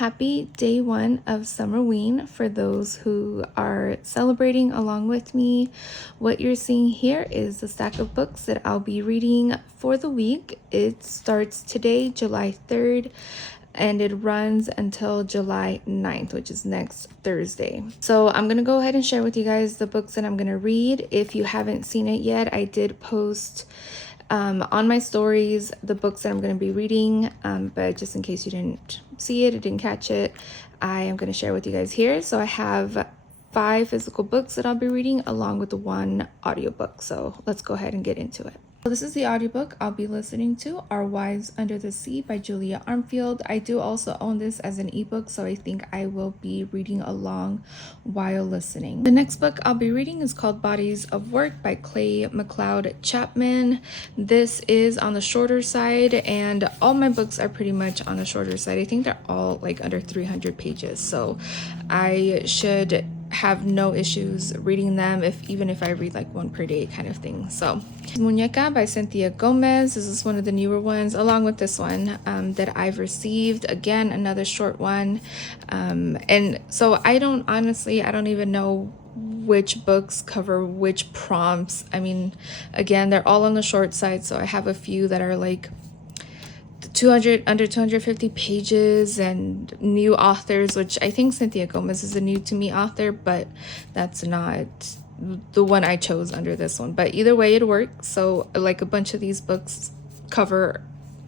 happy day one of Summerween for those who are celebrating along with me. What you're seeing here is the stack of books that I'll be reading for the week. It starts today, July 3rd, and it runs until July 9th, which is next Thursday. So I'm gonna go ahead and share with you guys the books that I'm gonna read. If you haven't seen it yet, I did post on my stories the books that I'm going to be reading, but just in case you didn't see it or didn't catch it, I am going to share with you guys here. So I have 5 physical books that I'll be reading along with the 1 audiobook. So let's go ahead and get into it. So this is the audiobook I'll be listening to, Our Wives Under the Sea by Julia Armfield. I do also own this as an ebook, so I think I will be reading along while listening. The next book I'll be reading is called Bodies of Work by Clay McLeod Chapman. This is on the shorter side, and all my books are pretty much on the shorter side. I think they're all like under 300 pages, so I should have no issues reading them even if I read like 1 per day kind of thing. So Muñeca by Cynthia Gomez. This is one of the newer ones along with this one that I've received. Again, another short one. And so I don't even know which books cover which prompts. I mean, again, they're all on the short side, so I have a few that are like under 250 pages and new authors, which I think Cynthia Gomez is a new to me author, but that's not the one I chose under this one. But either way, it works. So like a bunch of these books cover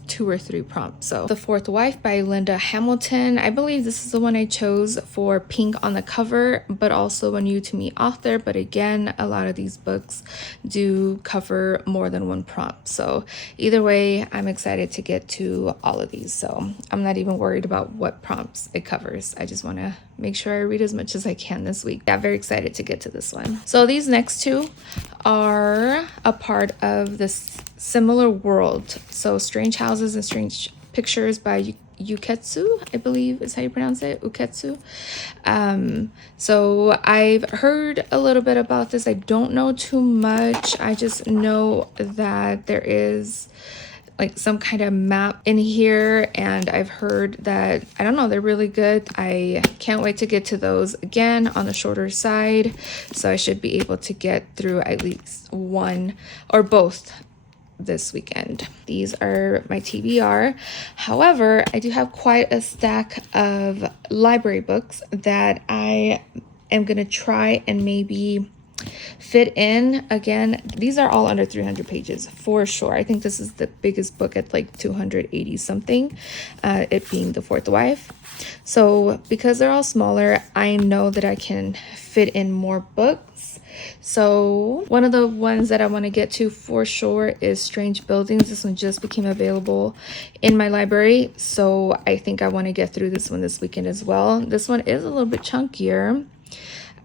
2 or 3 prompts. So The Fourth Wife by Linda Hamilton. I believe this is the one I chose for pink on the cover, but also a new to me author. But again, a lot of these books do cover more than 1 prompt. So either way, I'm excited to get to all of these. So I'm not even worried about what prompts it covers. I just want to make sure I read as much as I can this week. Yeah, very excited to get to this one. So these next 2 are a part of this similar world. So Strange Houses and Strange Pictures by Uketsu, I believe is how you pronounce it, Uketsu. So I've heard a little bit about this. I don't know too much. I just know that there is like some kind of map in here, and I've heard that, I don't know, they're really good. I can't wait to get to those, again on the shorter side, so I should be able to get through at least 1 or both this weekend. These are my TBR. However, I do have quite a stack of library books that I am gonna try and maybe fit in. Again, these are all under 300 pages for sure. I think this is the biggest book at like 280 something, it being The Fourth Wife. So because they're all smaller, I know that I can fit in more books. So one of the ones that I want to get to for sure is Strange Buildings. This one just became available in my library, so I think I want to get through this one this weekend as well. This one is a little bit chunkier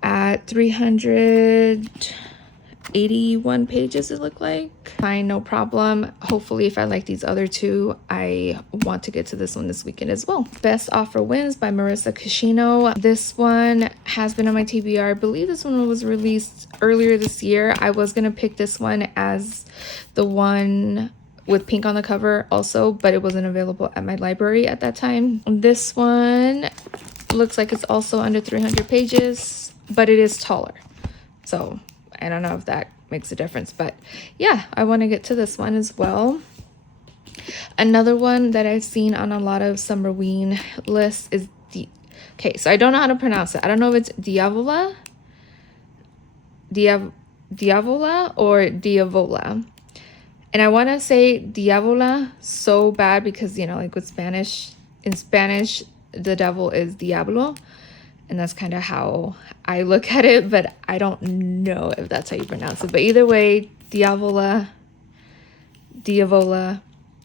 at 381 pages, it looked like. Fine, no problem. Hopefully, if I like these other 2, I want to get to this one this weekend as well. Best Offer Wins by Marissa Cashino. This one has been on my TBR. I believe this one was released earlier this year. I was gonna pick this one as the one with pink on the cover also, but it wasn't available at my library at that time. This one looks like it's also under 300 pages, but it is taller. So I don't know if that makes a difference, but yeah, I want to get to this one as well. Another one that I've seen on a lot of Summerween lists is so I don't know how to pronounce it. I don't know if it's Diavola or Diavola. And I want to say Diavola so bad because, you know, like with Spanish, in Spanish, the devil is Diablo. And that's kind of how I look at it, but I don't know if that's how you pronounce it. But either way, Diavola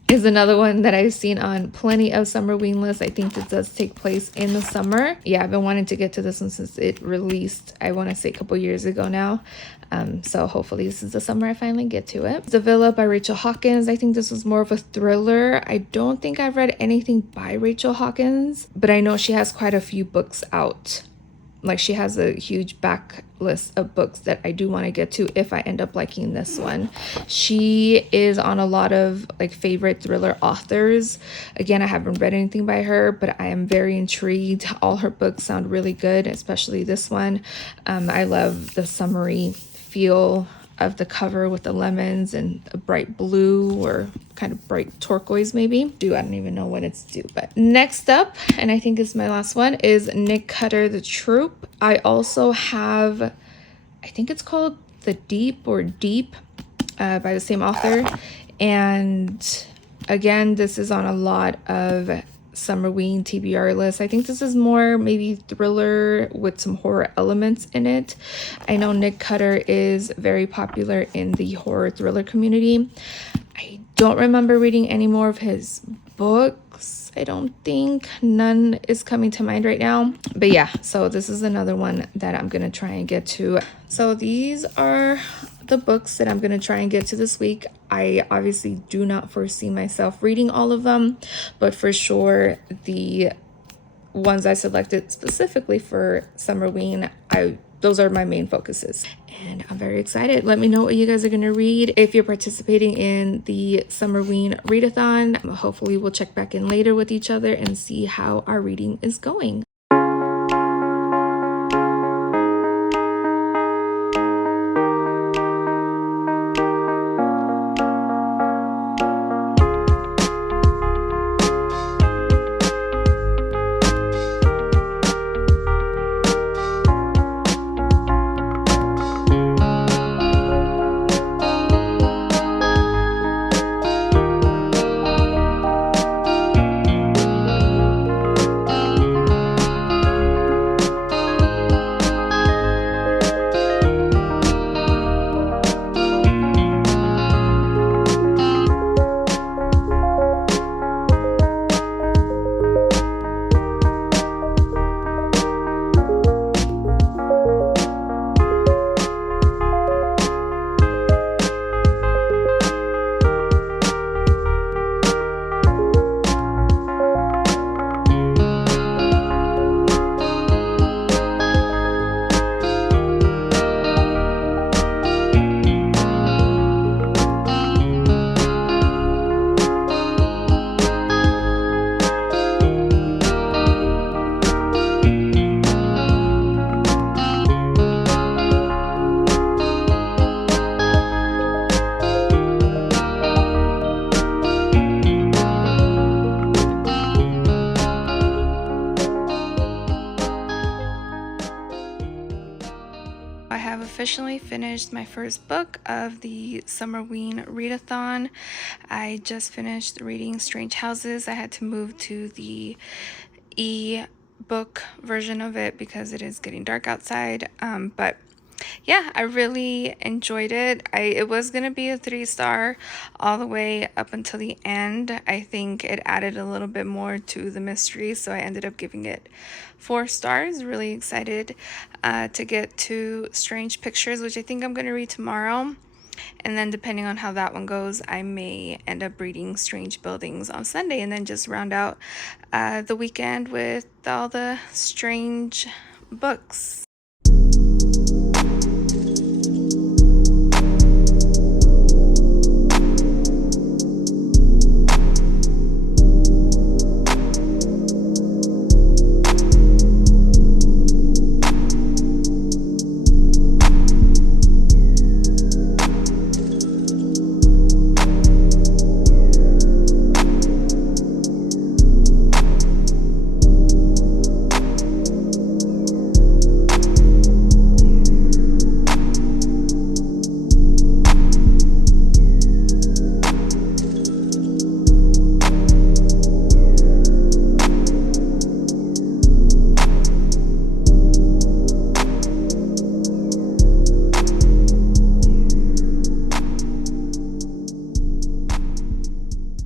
is another one that I've seen on plenty of Summerween lists. I think this does take place in the summer. Yeah, I've been wanting to get to this one since it released, I want to say a couple years ago now. So hopefully this is the summer I finally get to it. The Villa by Rachel Hawkins. I think this was more of a thriller. I don't think I've read anything by Rachel Hawkins, but I know she has quite a few books out. Like she has a huge list of books that I do want to get to if I end up liking this one. She is on a lot of like favorite thriller authors. Again, I haven't read anything by her, but I am very intrigued. All her books sound really good, especially this one. I love the summery feel of the cover with the lemons and a bright blue or kind of bright turquoise maybe. I don't even know when it's due. But next up, and I think it's my last one, is Nick Cutter, The Troop. I also have, I think it's called The Deep or Deep by the same author. And again, this is on a lot of Summerween TBR list. I think this is more maybe thriller with some horror elements in it. I know Nick Cutter is very popular in the horror thriller community. I don't remember reading any more of his books. I don't think. None is coming to mind right now. But yeah, so this is another one that I'm gonna try and get to. So these are the books that I'm going to try and get to this week. I obviously do not foresee myself reading all of them, but for sure the ones I selected specifically for Summerween, those are my main focuses. And I'm very excited. Let me know what you guys are going to read if you're participating in the Summerween Readathon. Hopefully we'll check back in later with each other and see how our reading is going. Officially finished my first book of the Summerween Readathon. I just finished reading Strange Houses. I had to move to the e-book version of it because it is getting dark outside. But yeah, I really enjoyed it. It was going to be a 3-star all the way up until the end. I think it added a little bit more to the mystery, so I ended up giving it 4 stars. Really excited to get to Strange Pictures, which I think I'm going to read tomorrow. And then depending on how that one goes, I may end up reading Strange Buildings on Sunday and then just round out the weekend with all the strange books.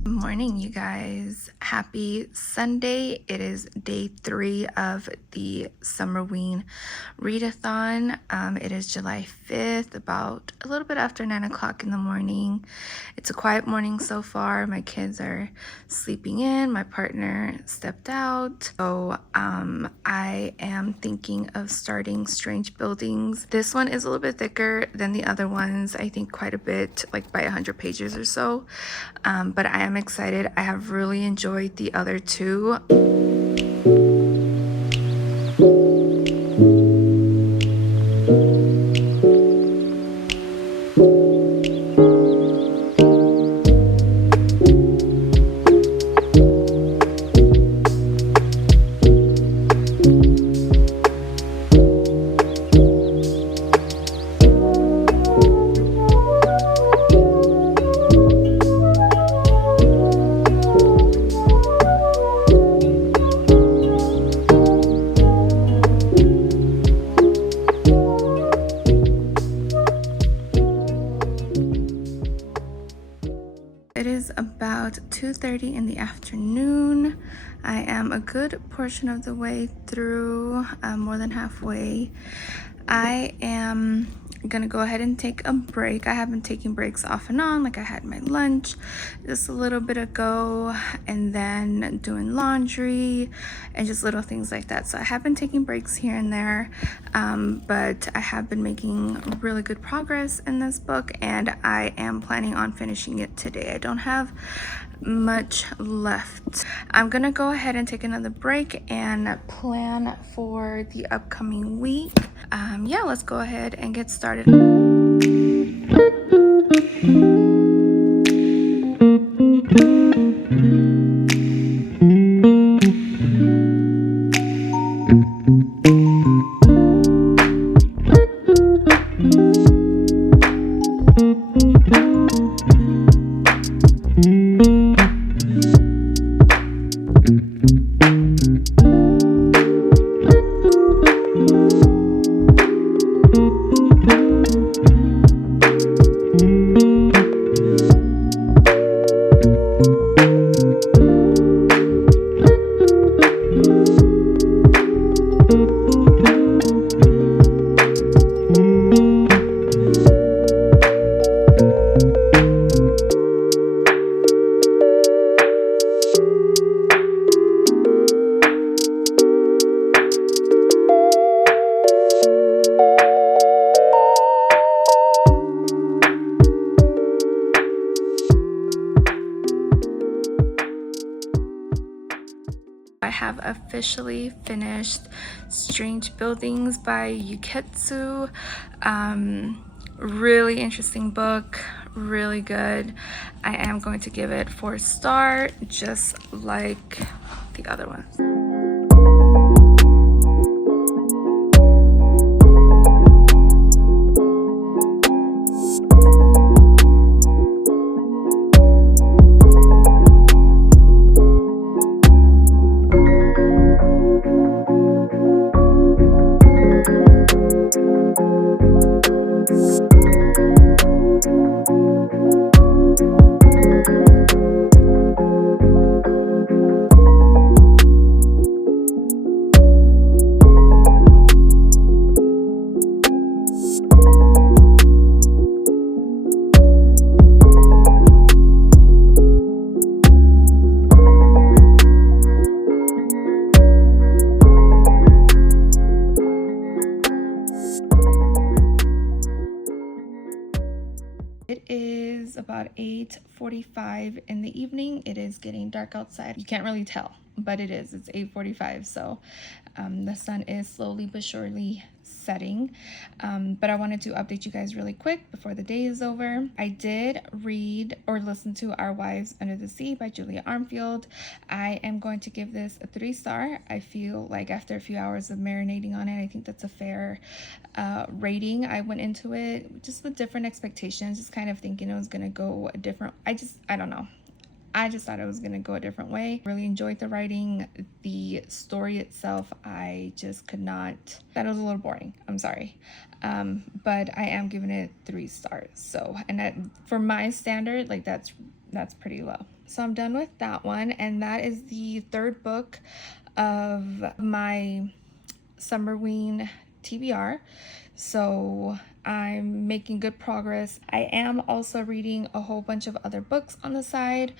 Morning, you guys. Happy Sunday. It is day 3 of the Summerween Readathon. It is July 5th, about a little bit after 9 o'clock in the morning. It's a quiet morning so far. My kids are sleeping in. My partner stepped out. So I am thinking of starting Strange Buildings. This one is a little bit thicker than the other ones. I think quite a bit, like by 100 pages or so. But I am excited. I have really enjoyed the other two. It is about 2:30 in the afternoon. I am a good portion of the way through, more than halfway. I am gonna go ahead and take a break. I have been taking breaks off and on, like I had my lunch just a little bit ago, and then doing laundry and just little things like that. So I have been taking breaks here and there, but I have been making really good progress in this book, and I am planning on finishing it today. I don't have much left. I'm gonna go ahead and take another break and plan for the upcoming week. Yeah, let's go ahead and get started. I have officially finished Strange Buildings by Yuketsu. Really interesting book, really good. I am going to give it 4 stars, just like the other ones. It is about 8:45 in the evening. It is getting dark outside. You can't really tell, but it is. It's 8:45, so the sun is slowly but surely setting. But I wanted to update you guys really quick before the day is over. I did read or listen to Our Wives Under the Sea by Julia Armfield. I am going to give this a 3-star. I feel like after a few hours of marinating on it, I think that's a fair rating. I went into it just with different expectations, just kind of thinking it was gonna go a different, I don't know. I just thought I was gonna go a different way. Really enjoyed the writing. The story itself, I just could not, that was a little boring. I'm sorry. But I am giving it 3 stars. So, and that, for my standard, like that's pretty low. So I'm done with that one, and that is the 3rd book of my Summerween TBR. So I'm making good progress. I am also reading a whole bunch of other books on the side,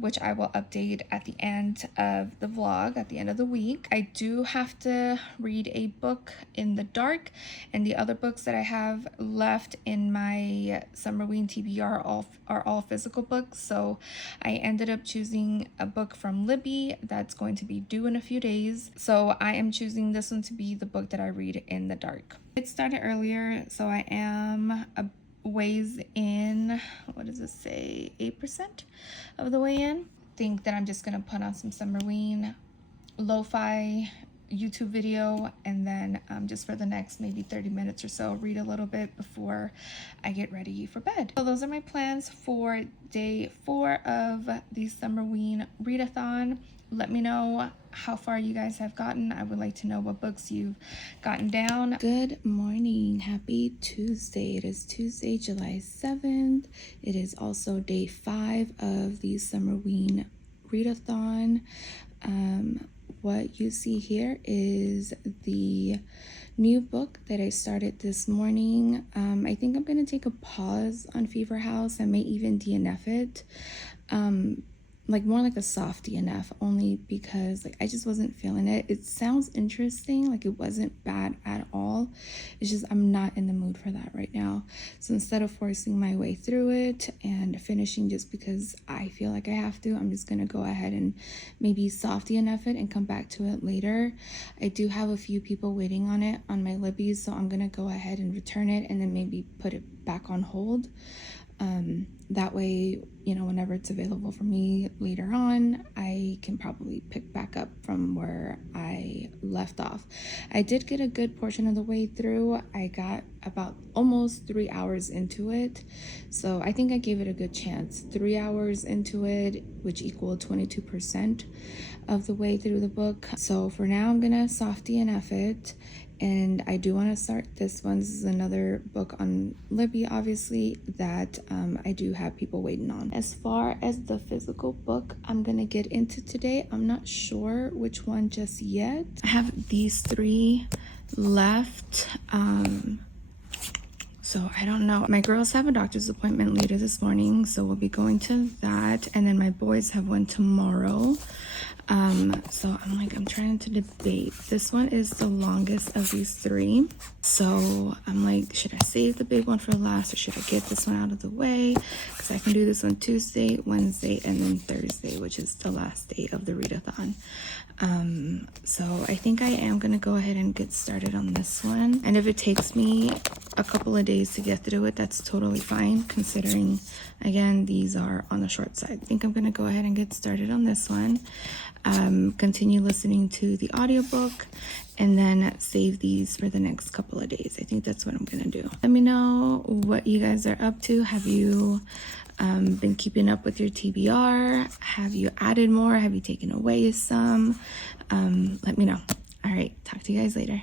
which I will update at the end of the vlog, at the end of the week. I do have to read a book in the dark, and the other books that I have left in my Summerween TBR are all physical books. So I ended up choosing a book from Libby that's going to be due in a few days. So I am choosing this one to be the book that I read in the dark. It started earlier, so I am a ways in. What does it say? 8% of the way in. Think that I'm just gonna put on some Summerween lo-fi YouTube video, and then just for the next maybe 30 minutes or so, read a little bit before I get ready for bed. So those are my plans for day 4 of the Summerween Readathon. Let me know how far you guys have gotten. I would like to know what books you've gotten down. Good morning. Happy Tuesday. It is Tuesday, July 7th. It is also day 5 of the Summerween Readathon. What you see here is the new book that I started this morning. I think I'm going to take a pause on Fever House. I may even DNF it. Like more like a soft DNF, only because like I just wasn't feeling it. It sounds interesting, like it wasn't bad at all. It's just I'm not in the mood for that right now. So instead of forcing my way through it and finishing just because I feel like I have to, I'm just gonna go ahead and maybe soft DNF it and come back to it later. I do have a few people waiting on it on my Libby's, so I'm gonna go ahead and return it and then maybe put it back on hold. That way, you know, whenever it's available for me later on, I can probably pick back up from where I left off. I did get a good portion of the way through. I got about almost 3 hours into it. So I think I gave it a good chance. 3 hours into it, which equaled 22% of the way through the book. So for now, I'm gonna soft DNF it. And I do want to start this one. This is another book on Libby, obviously, that I do have people waiting on. As far as the physical book I'm going to get into today, I'm not sure which one just yet. I have these 3 left. So I don't know. My girls have a doctor's appointment later this morning, so we'll be going to that. And then my boys have one tomorrow. So I'm trying to debate. This one is the longest of these 3. So I'm like, should I save the big one for last, or should I get this one out of the way? Because I can do this on Tuesday, Wednesday, and then Thursday, which is the last day of the readathon. So I think I am going to go ahead and get started on this one. And if it takes me a couple of days to get through it, that's totally fine, considering, again, these are on the short side. I think I'm going to go ahead and get started on this one. Continue listening to the audiobook, and then save these for the next couple of days. I think that's what I'm going to do. Let me know what you guys are up to. Have you been keeping up with your TBR? Have you added more? Have you taken away some? Let me know. All right, talk to you guys later.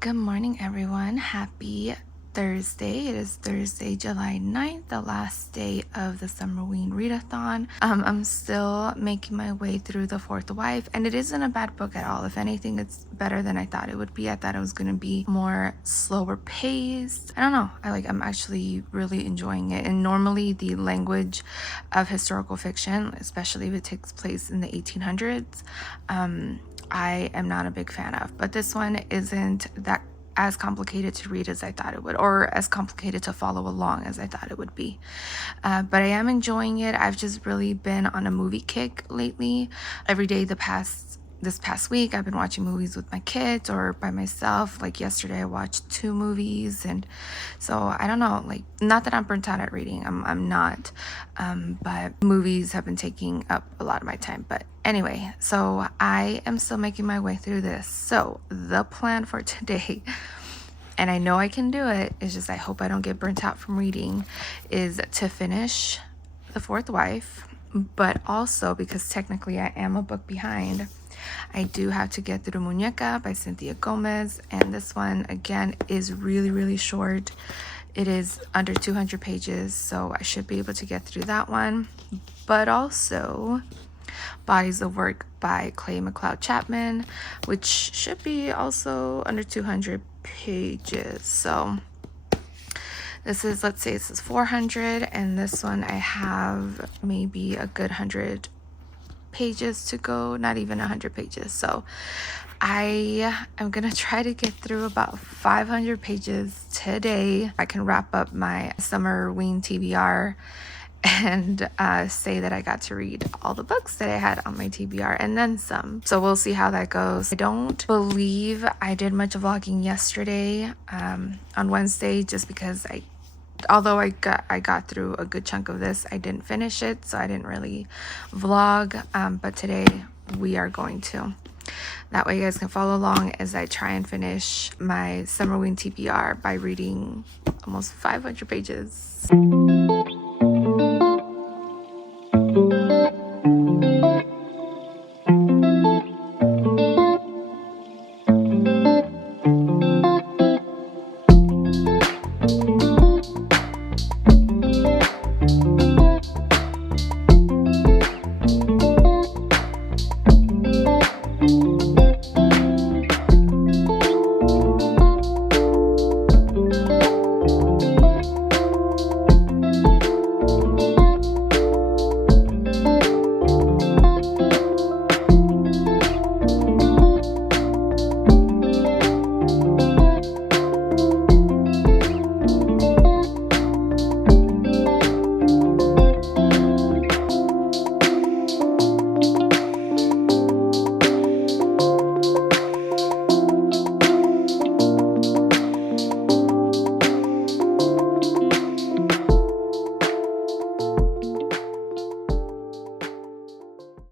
Good morning, everyone. Happy Thursday. It is Thursday, July 9th, the last day of the Summerween Readathon. I'm still making my way through The Fourth Wife, and it isn't a bad book at all. If anything, it's better than I thought it would be. I thought it was going to be more slower paced. I don't know. I'm actually really enjoying it. And normally the language of historical fiction, especially if it takes place in the 1800s, I am not a big fan of, but this one isn't that as complicated to read as I thought it would, or as complicated to follow along as I thought it would be. But I am enjoying it. I've just really been on a movie kick lately. Every day the past this past week I've been watching movies with my kids or by myself. Like yesterday I watched 2 movies, and so I don't know, like, not that I'm burnt out at reading, I'm not, but movies have been taking up a lot of my time. But anyway, so I am still making my way through this. So the plan for today, and I know I can do it, it's just I hope I don't get burnt out from reading, is to finish The Fourth Wife. But also, because technically I am a book behind, I do have to get through Muñeca by Cynthia Gomez, and this one again is really short. It is under 200 pages, so I should be able to get through that one. But also Bodies of Work by Clay McLeod Chapman, which should be also under 200 pages. So this is, let's say this is 400, and this one I have maybe a good 100 pages to go, not even 100 pages. So I am gonna try to get through about 500 pages today. I can wrap up my Summerween TBR and say that I got to read all the books that I had on my TBR and then some. So we'll see how that goes. I don't believe I did much vlogging yesterday on Wednesday, just because although I got through a good chunk of this, I didn't finish it, so I didn't really vlog. But today we are going to. That way you guys can follow along as I try and finish my Summerween TBR by reading almost 500 pages.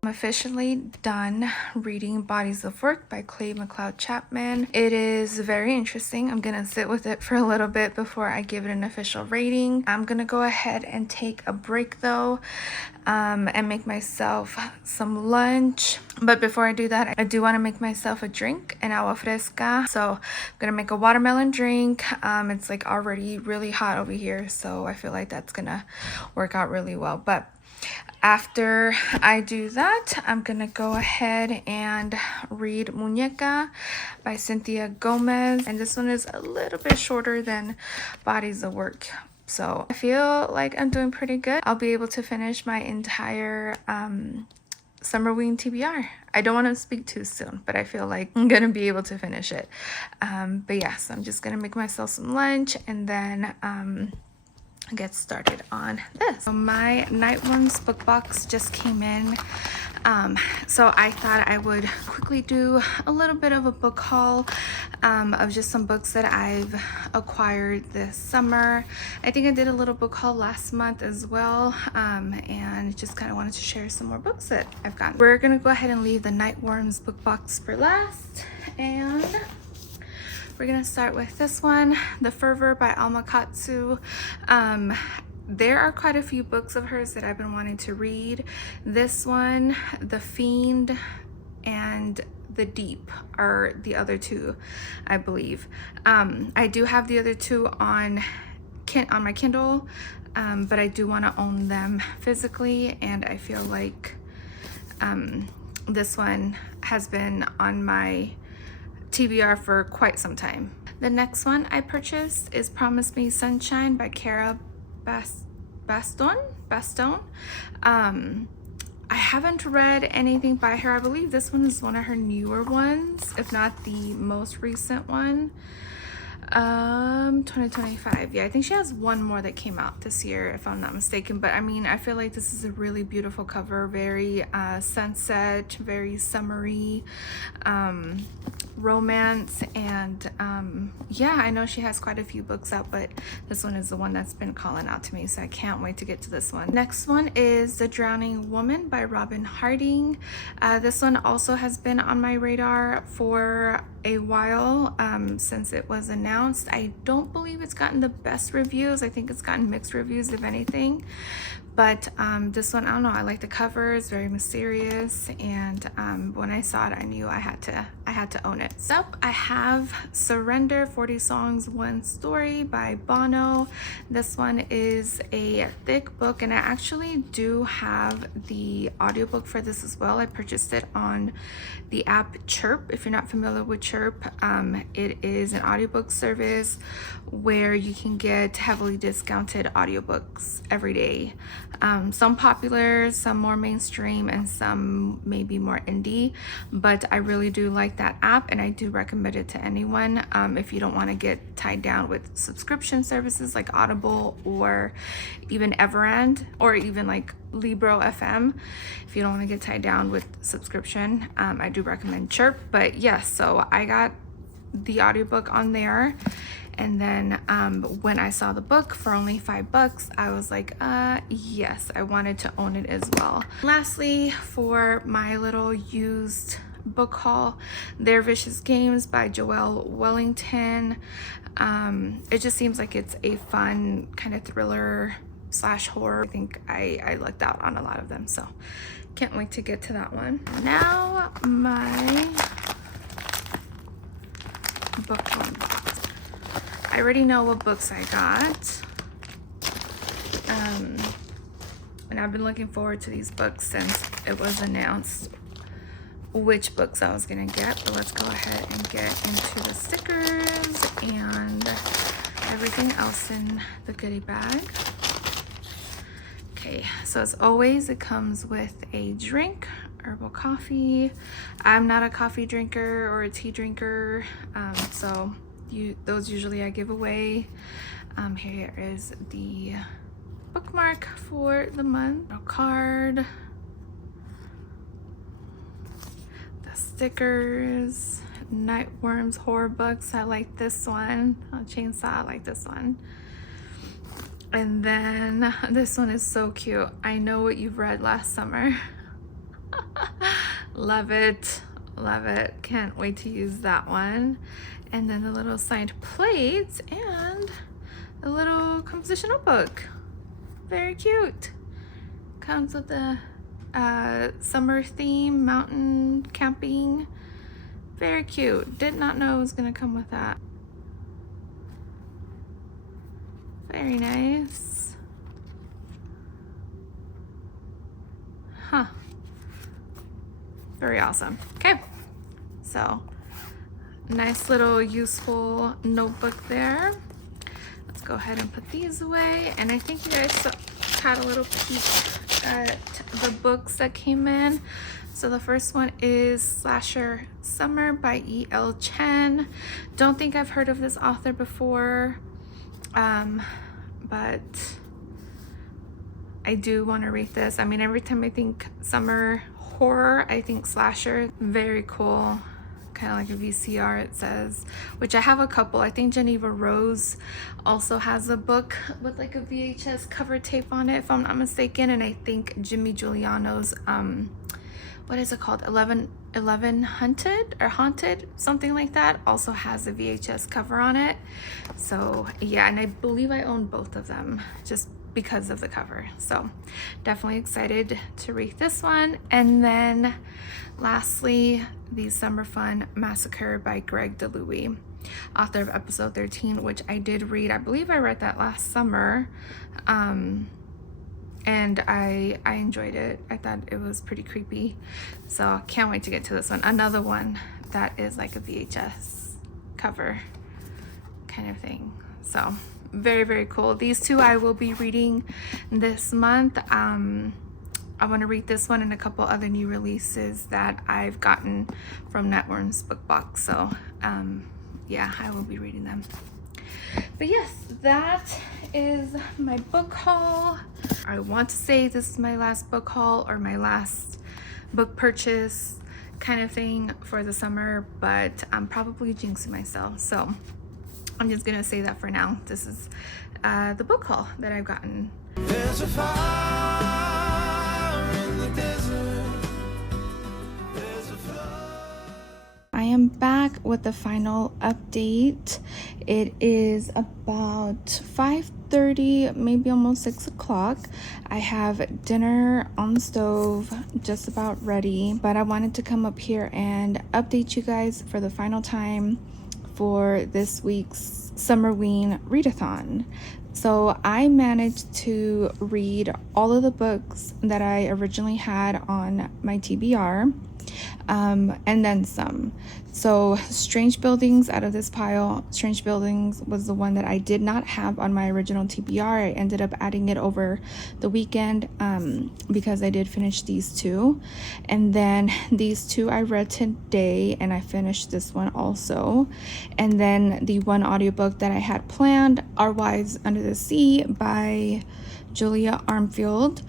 Officially done reading Bodies of Work by Clay McLeod Chapman. It is very interesting. I'm gonna sit with it for a little bit before I give it an official rating. I'm gonna go ahead and take a break though, and make myself some lunch. But before I do that, I do want to make myself a drink, an agua fresca. So I'm gonna make a watermelon drink. It's like already really hot over here, so I feel like that's gonna work out really well. But after I do that, I'm gonna go ahead and read Muñeca by Cynthia Gomez, and this one is a little bit shorter than Bodies of Work, so I feel like I'm doing pretty good. I'll be able to finish my entire Summerween TBR. I don't want to speak too soon, but I feel like I'm gonna be able to finish it. But yeah, so I'm just gonna make myself some lunch and then get started on this. So my Nightworms book box just came in, so I thought I would quickly do a little bit of a book haul of just some books that I've acquired this summer. I think I did a little book haul last month as well, and just kind of wanted to share some more books that I've gotten. We're gonna go ahead and leave the Nightworms book box for last, and we're gonna start with this one, The Fervor by Alma Katsu. There are quite a few books of hers that I've been wanting to read. This one, The Fiend, and The Deep are the other two, I believe. I do have the other two on my Kindle, but I do want to own them physically, and I feel like this one has been on my TBR for quite some time. The next one I purchased is Promise Me Sunshine by Cara Bastone. I haven't read anything by her. I believe this one is one of her newer ones, if not the most recent one. 2025. Yeah, I think she has one more that came out this year, if I'm not mistaken. But I mean, I feel like this is a really beautiful cover, very sunset, very summery, romance, and yeah, I know she has quite a few books out, but this one is the one that's been calling out to me, so I can't wait to get to this one. Next one is The Drowning Woman by Robin Harding. This one also has been on my radar for a while, since it was announced. I don't believe it's gotten the best reviews. I think it's gotten mixed reviews, if anything. But this one, I don't know, I like the cover. It's very mysterious, and when I saw it, I knew I had to own it. So I have Surrender, 40 Songs, One Story by Bono. This one is a thick book, and I actually do have the audiobook for this as well. I purchased it on the app Chirp. If you're not familiar with Chirp, it is an audiobook service where you can get heavily discounted audiobooks every day. Some popular, some more mainstream, and some maybe more indie, but I really do like that app, and I do recommend it to anyone. If you don't want to get tied down with subscription services like Audible or even Everend or even like Libro FM, if you don't want to get tied down with subscription, I do recommend Chirp. But yes, so I got the audiobook on there, and then when I saw the book for only $5, I was like, yes, I wanted to own it as well. Lastly, for my little used book haul, Their Vicious Games by Joelle Wellington. It just seems like it's a fun kind of thriller slash horror. I think I lucked out on a lot of them, so can't wait to get to that one. Now my book haul. I already know what books I got, and I've been looking forward to these books since it was announced which books I was gonna get. But let's go ahead and get into the stickers and everything else in the goodie bag. Okay, so as always, it comes with a drink, herbal coffee. I'm not a coffee drinker or a tea drinker, so those usually I give away. Here is the bookmark for the month, a card, the stickers, Nightworms horror books. I like this one. Chainsaw, I like this one. And then this one is so cute. I Know What You've Read Last Summer. Love it, love it. Can't wait to use that one. And then the little signed plates and the little composition notebook. Very cute. Comes with the summer theme, mountain camping. Very cute. Did not know it was gonna come with that. Very nice. Huh. Very awesome. Okay, so nice little useful notebook there. Let's go ahead and put these away. And I think you guys had a little peek at the books that came in. So the first one is Slasher Summer by E.L. Chen. Don't think I've heard of this author before, but I do want to read this. I mean, every time I think summer horror, I think slasher. Very cool. Kind of like a VCR, it says, which I have a couple. I think Geneva Rose also has a book with like a VHS cover tape on it, if I'm not mistaken. And I think Jimmy Giuliano's what is it called, 11 Hunted or Haunted, something like that, also has a VHS cover on it. So yeah, and I believe I own both of them just because of the cover. So definitely excited to read this one. And then lastly, The Summer Fun Massacre by Greg DeLuey, author of episode 13, which I did read. I believe I read that last summer, and I enjoyed it. I thought it was pretty creepy, so can't wait to get to this one. Another one that is like a VHS cover kind of thing. So very, very cool. These two I will be reading this month. I want to read this one and a couple other new releases that I've gotten from Nightworms book box. So yeah, I will be reading them. But yes, that is my book haul. I want to say this is my last book haul or my last book purchase kind of thing for the summer, but I'm probably jinxing myself, so I'm just gonna say that for now. This is the book haul that I've gotten. There's a fire in the desert. There's a fire. I am back with the final update. It is about 5:30, maybe almost 6 o'clock. I have dinner on the stove, just about ready, but I wanted to come up here and update you guys for the final time for this week's Summerween Readathon. So I managed to read all of the books that I originally had on my TBR, and then some. So Strange Buildings, out of this pile, Strange Buildings was the one that I did not have on my original TBR. I ended up adding it over the weekend because I did finish these two. And then these two I read today, and I finished this one also. And then the one audiobook that I had planned, Our Wives Under the Sea by Julia Armfield.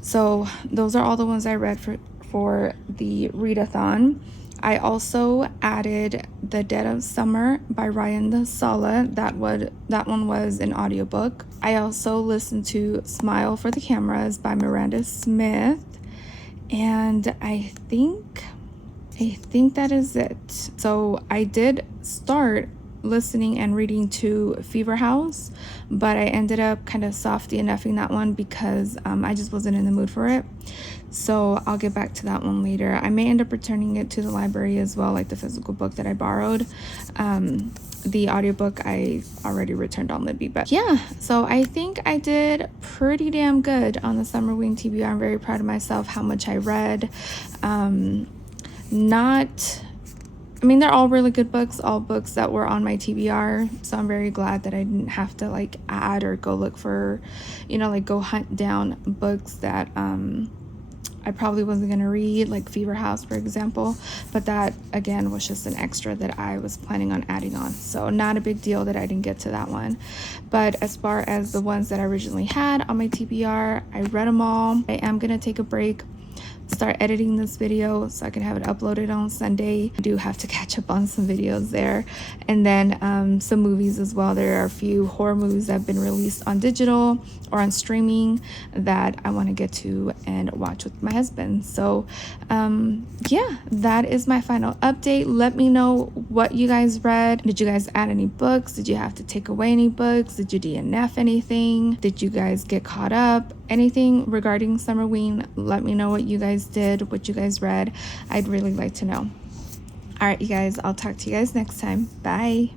So those are all the ones I read for the readathon. I also added The Dead of Summer by Ryan Sala. That one was an audiobook. I also listened to Smile for the Cameras by Miranda Smith. And I think that is it. So I did start listening and reading to Fever House, but I ended up kind of soft DNFing that one because I just wasn't in the mood for it. So I'll get back to that one later. I may end up returning it to the library as well, like the physical book that I borrowed. The audiobook I already returned on Libby. But yeah, so I think I did pretty damn good on the Summerween TBR. I'm very proud of myself, how much I read. They're all really good books, all books that were on my TBR. So I'm very glad that I didn't have to like add or go look for, go hunt down books that I probably wasn't going to read, like Fever House, for example. But that, again, was just an extra that I was planning on adding on. So not a big deal that I didn't get to that one. But as far as the ones that I originally had on my TBR, I read them all. I am going to take a break, start editing this video so I can have it uploaded on Sunday. I do have to catch up on some videos there, and then some movies as well. There are a few horror movies that have been released on digital or on streaming that I want to get to and watch with my husband. So yeah, that is my final update. Let me know what you guys read. Did you guys add any books? Did you have to take away any books? Did you DNF anything? Did you guys get caught up? Anything regarding Summerween, let me know what you guys did, what you guys read. I'd really like to know. All right, you guys, I'll talk to you guys next time. Bye.